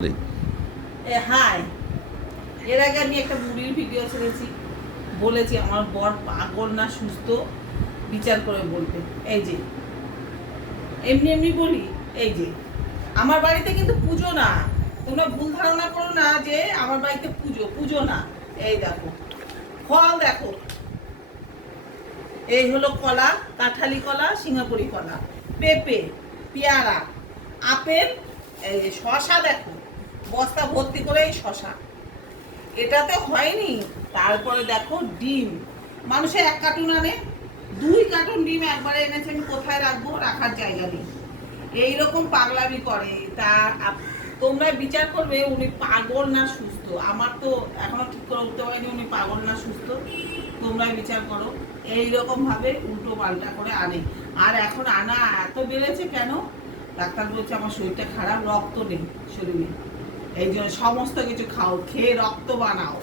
High, এর আগে আমি একটা মুড়ির ভিডিও ছেড়েছি, বলেছি আমার বর পাগল না সুস্থ বিচার করে বলতে। এই যে এমনি এমনি বলি, এই যে আমার বাড়িতে কিন্তু পুজো না, তোমরা ভুল ধারণা করো না যে আমার বাড়িতে পুজো না। এই দেখো ফল, দেখো এই হলো কলা, কাঁঠালি কলা, সিঙ্গাপুরি কলা, পেঁপে, পেয়ারা, আপেল, এই যে শশা, দেখো বস্তা ভর্তি করে এই শশা, এটাতে হয়নি। তারপরে দেখো ডিম, মানুষের 1 কার্টুন আনে, 2 কার্টুন ডিম একবারে এনেছে, আমি কোথায় রাখবো, রাখার জায়গা নেই। এইরকম পাগলামি করে। তা তোমরা বিচার করবে উনি পাগল না সুস্থ। আমার তো এখনো ঠিক করে উঠতে পারিনি উনি পাগল না সুস্থ। তোমরা বিচার করো। এইরকম ভাবে উল্টো পাল্টা করে আনে। আর এখন আনা এত বেড়েছে কেন? ডাক্তার বলছে আমার শরীরটা খারাপ, রক্ত নেই শরীরে, এই জন্য সমস্ত কিছু খাও, খেয়ে রক্ত বানাও।